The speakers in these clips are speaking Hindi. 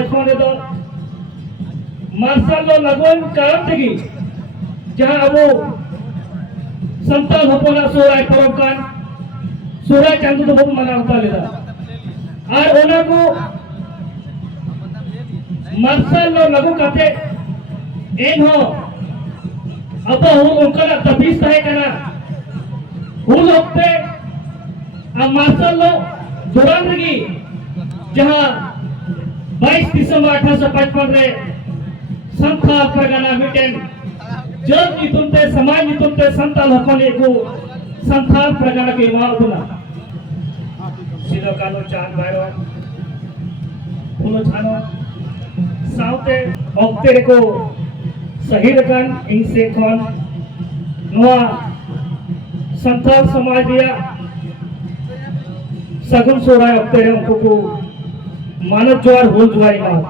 1855 ᱨᱮᱫᱚ ᱢᱟᱨᱥᱟᱞ ᱫᱚ ᱞᱟᱜᱚᱱ ᱠᱟᱨᱚᱱ ᱛᱮᱜᱮ ᱡᱟᱦᱟᱸ ᱟᱵᱚ ᱥᱟᱱᱛᱟᱲ ᱦᱚᱯᱚᱱᱟᱜ ᱥᱚᱦᱨᱟᱭ ᱯᱚᱨᱚᱵᱽ ᱠᱟᱱ ᱥᱚᱦᱨᱟᱭ ᱪᱟᱸᱫᱳ ᱫᱚᱵᱚᱱ ᱢᱟᱱᱟᱣ ᱦᱟᱛᱟᱣ ᱞᱮᱫᱟ ᱟᱨ ᱚᱱᱟ को मार्शल लागू करते अब तपीस हुल वक्ते मार्शल दौरान रही जहां 22 दिसंबर 1855 रे संथाल परगना मिटेन जब नितुनते समाज नितुनते संथाल हपन को संथाल परगना के मावना सिदो कालो चांद बायरो फुलो छानो साउते ऑक्टे को शहीद कन इनसे कौन नवा संथाल समाज दिया सगुन सोराय ऑक्टे उनको को मानव ज्वार होल ज्वारी मार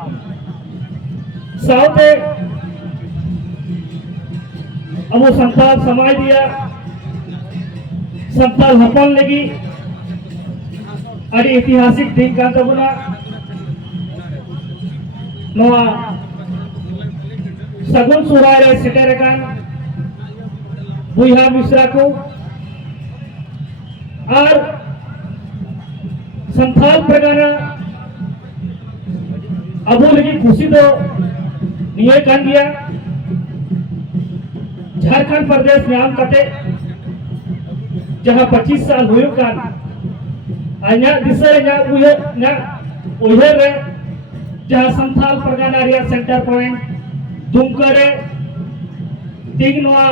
साउते अब संथाल समाज दिया संथाल हपन लगी अरे ऐतिहासिक दिन का तबना नवा सगुन सोराय रे सेटर कान बुइहा मिश्रा को और संथाल परगना अबो लगी खुशी दो निये कान दिया झारखंड प्रदेश में आम कते जहां 25 साल हुए कान अन्या दिशा उहर रे जहां संथाल परगना रिया सेंटर पॉइंट दुमका रे तीन नवा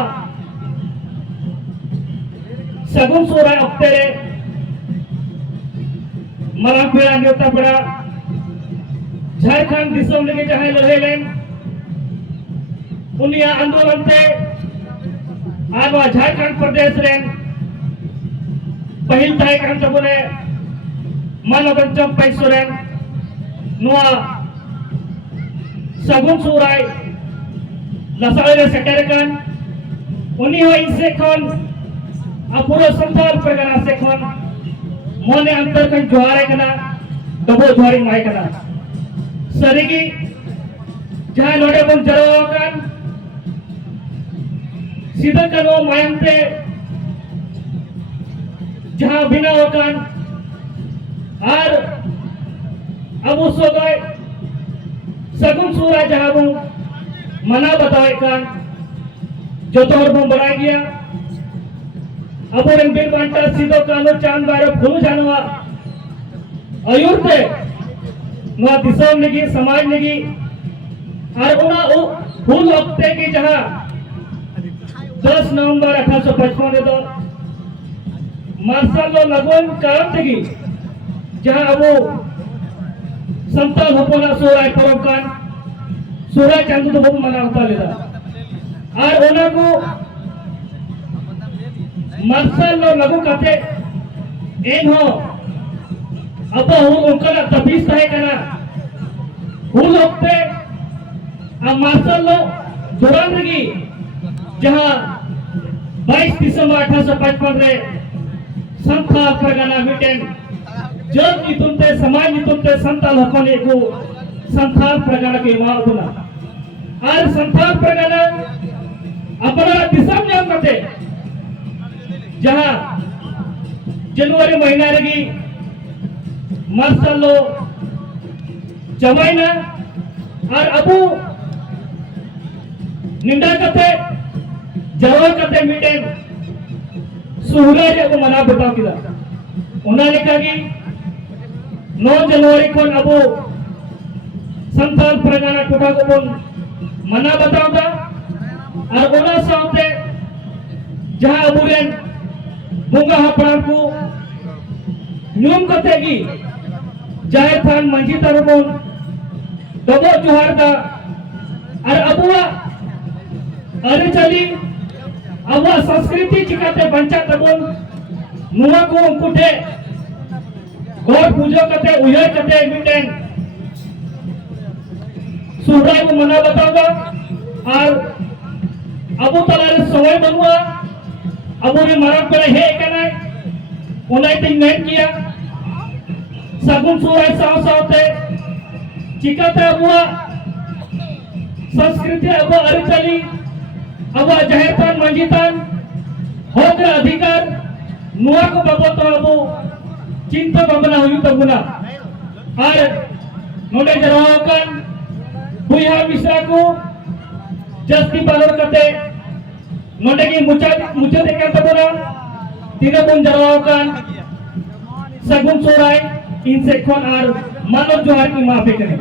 सगुन सोराय ऑक्टे रे मराम पेड़ा न्योता पेड़ा झारखंड दिसम लगे जहां लड़े लेन उनिया आंदोलन ते आवा झारखंड प्रदेश रेन पहिल ताय कान तबने मानवगन चंपाई सोरेन नुआ सगुन सोराय लसाळे रे सेटर कान उनी हो इनसे कोन अपुरो संथाल परगना से कोन मोने अंतर कन जोहारे कना दबो जोहारी माय कना सरीगी जहां नोडे बन जरवा कान सीधा कनो मायंते जहां बिना वकान और अब उस वक्त सगुन सोराय जहां वो मना बताए कान जो तो हर वो बढ़ाई गया अब और बिल बांटा सीधो कालो चांद बारो फुलू जानवा अयुर्ते नवा दिशा लगी समाज लगी और उना फूल वक्ते की जहां 10 नवंबर 1855 रे दो मार्शल लगन कारण तगी जहां अब संताल हपना सोराय परब कान सोराय चांदो तो बहुत मना होता लेदा और ओना को मार्शल लागू करते अब उनका तपीस हुल वक्ते मार्शल दौरान रही जहां 22 दिसंबर 1855 रे संथाल परगना मिटेन जब नितुनते समाज नितुनते संथाल हपन को संथाल परगना के मावना और संथाल परगना अपना दिशा में करते जहां जनवरी महीना रही मार्शल जमाइना और अबू निंदा करते जवा करते मिटेन सुहरा को मना बताओ किदा उना लेखा की 9 जनवरी को अब संथाल परगना टोटा को बोल मना बताओगा और उना साथे जहां अबुरेन बुंगा हपड़ान को न्यूम कतेगी जाहिर खान मंजी तरबोन दबो जोहार दा और अबुआ अरे चली अबुआ संस्कृति चिकाते बंचा तबोन नुआ को उनकुटे गौर पूजो कते उयर कते मिटेन सुहराय को मना बताओगा और अबू तलारे सवय बनवा अबू ने मरद पर हे कना उन्हें तीन नहीं किया सगुन सोराय साव सावते चिकाते संस्कृति अब अरिचली अब जाहिरतान मंजितान हक अधिकार नुआ को बाबत अब चिंता भावना हुई तबुना और नोडे जरावकान बुया मिश्रा को जस्ती पालन करते नोडे की मुचा देकर तबुना तीनों बुन जरावकान सगुन सोराय इनसे खोन और मानव जोहार की माफी करें।